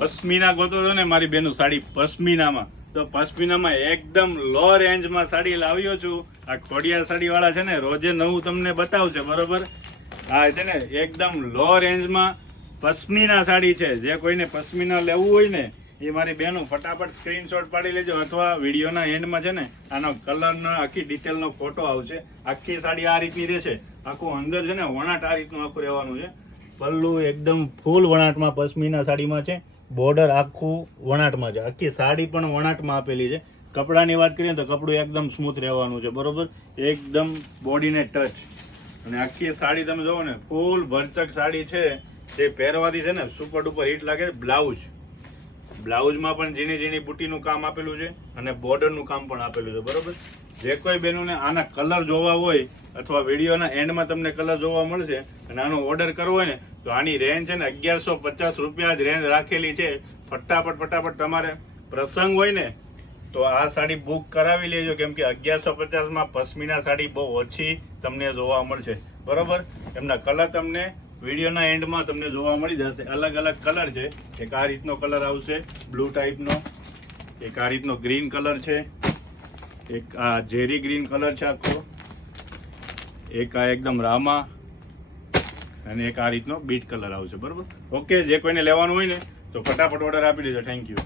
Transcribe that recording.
પશ્મિના ગોતો છો ને મારી બેનું સાડી પશ્મિનામાં, તો પશ્મિનામાં એકદમ લો રેન્જમાં સાડી લાવ્યો છું. આ ખોડિયાર સાડી વાળા છે ને રોજે નવું તમને બતાવશે, બરોબર. આ છે ને એકદમ લો રેન્જમાં પશ્મિના સાડી છે. જે કોઈને પશ્મિના લેવું હોય ને એ મારી બેનું ફટાફટ સ્ક્રીનશોટ પાડી લેજો, અથવા વિડીયોના એન્ડમાં છે ને આનો કલરનો આખી ડિટેલનો ફોટો આવશે. આખી સાડી આ રીતની રહેશે, આખું અંદર છે ને વણાટ આ રીતનું આખું રહેવાનું છે. પલ્લુ એકદમ ફૂલ વણાટમાં પશ્મિના સાડીમાં છે, બોર્ડર આખું વણાટમાં છે, આખી સાડી પણ વણાટમાં આપેલી છે. કપડાની વાત કરીએ તો કપડું એકદમ સ્મૂથ રહેવાનું છે, બરોબર, એકદમ બોડીને ટચ. અને આખી સાડી તમે જોવો ને ફૂલ ભરચક સાડી છે, તે પહેરવાથી છે ને સુપર ડુપર હિટ લાગે. બ્લાઉઝમાં પણ ઝીણી ઝીણી બુટીનું કામ આપેલું છે અને બોર્ડરનું કામ પણ આપેલું છે, બરોબર. જે કોઈ બહેનોને આના કલર જોવા હોય અથવા વિડીયોના એન્ડમાં તમને કલર જોવા મળશે અને આનો ઓર્ડર કરવો હોય ને તો આની રેન્જ છે ને 1150 રૂપિયા જ રેન્જ રાખેલી છે. ફટાફટ તમારે પ્રસંગ હોય ને તો આ સાડી બુક કરાવી લેજો, કેમ કે 1150માં પશ્મિના સાડી બહુ ઓછી તમને જોવા મળશે, બરોબર. એમના કલર તમને વિડીયોના એન્ડમાં તમને જોવા મળી જશે. અલગ અલગ કલર છે. એક આ રીતનો કલર આવશે બ્લુ ટાઈપનો, એક આ રીતનો ગ્રીન કલર છે, એક આ ઝેરી ગ્રીન કલર છે આખો, એક આ એકદમ રામા, અને એક આ રીતનો બીટ કલર આવશે, બરોબર. ઓકે, જે કોઈને લેવાનું હોય ને તો ફટાફટ ઓર્ડર આપી દેજો. Thank you.